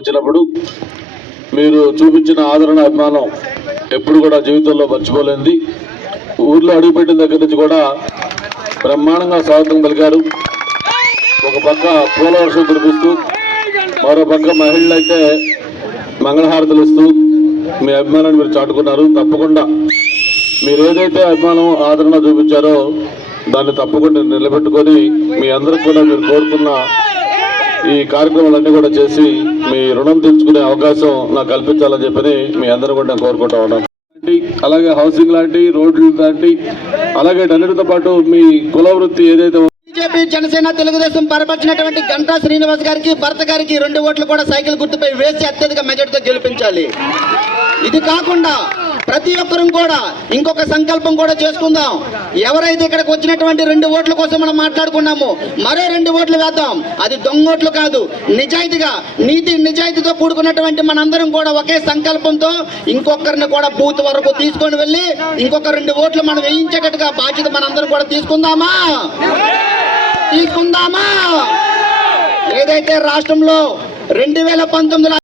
వచ్చినప్పుడు మీరు చూపించిన ఆదరణ అభిమానం ఎప్పుడు కూడా జీవితంలో మర్చిపోలేంది. ఊర్లో అడుగుపెట్టిన దగ్గర నుంచి కూడా బ్రహ్మాండంగా స్వాగతం పలికారు. ఒక పక్క పూల వర్షం కురిపిస్తూ, మరో పక్క మహిళలు అయితే మంగళహారతులు ఇస్తూ మీ అభిమానాన్ని మీరు చాటుకున్నారు. తప్పకుండా మీరు ఏదైతే అభిమానం ఆదరణ చూపించారో దాన్ని తప్పకుండా నిలబెట్టుకొని మీ అందరికి కూడా మీరు కోరుకున్న ఈ కార్యక్రమాలన్నీ కూడా చేసి మీ రుణం తెచ్చుకునే అవకాశం నాకు కల్పించాలని చెప్పని మీ అందరూ కూడా నేను కోరుకుంటా ఉన్నాను. అలాగే హౌసింగ్ లాంటి రోడ్లు లాంటి అలాగే అన్నిటితో పాటు మీ కుల వృత్తి ఏదైతే బీజేపీ జనసేన తెలుగుదేశం పరపరిచినటువంటి గంటా శ్రీనివాస్ గారికి భర్త గారికి 2 ఓట్లు కూడా సైకిల్ గుర్తుపై వేసి అత్యధిక మెజార్టీతో గెలిపించాలి. ఇది కాకుండా ప్రతి ఒక్కరూ కూడా ఇంకొక సంకల్పం కూడా చేసుకుందాం. ఎవరైతే ఇక్కడికి వచ్చినటువంటి 2 ఓట్ల కోసం మనం మాట్లాడుకున్నామో మరో 2 ఓట్లు వేద్దాం. అది దొంగ ఓట్లు కాదు, నిజాయితీగా నీతి నిజాయితీతో కూడుకున్నటువంటి మనందరం కూడా ఒకే సంకల్పంతో ఇంకొకరిని కూడా బూత్ వరకు తీసుకొని వెళ్ళి ఇంకొక 2 ఓట్లు మనం వేయించేటట్టుగా బాధ్యత మనందరం కూడా తీసుకుందామా? ఏదైతే రాష్ట్రంలో 2019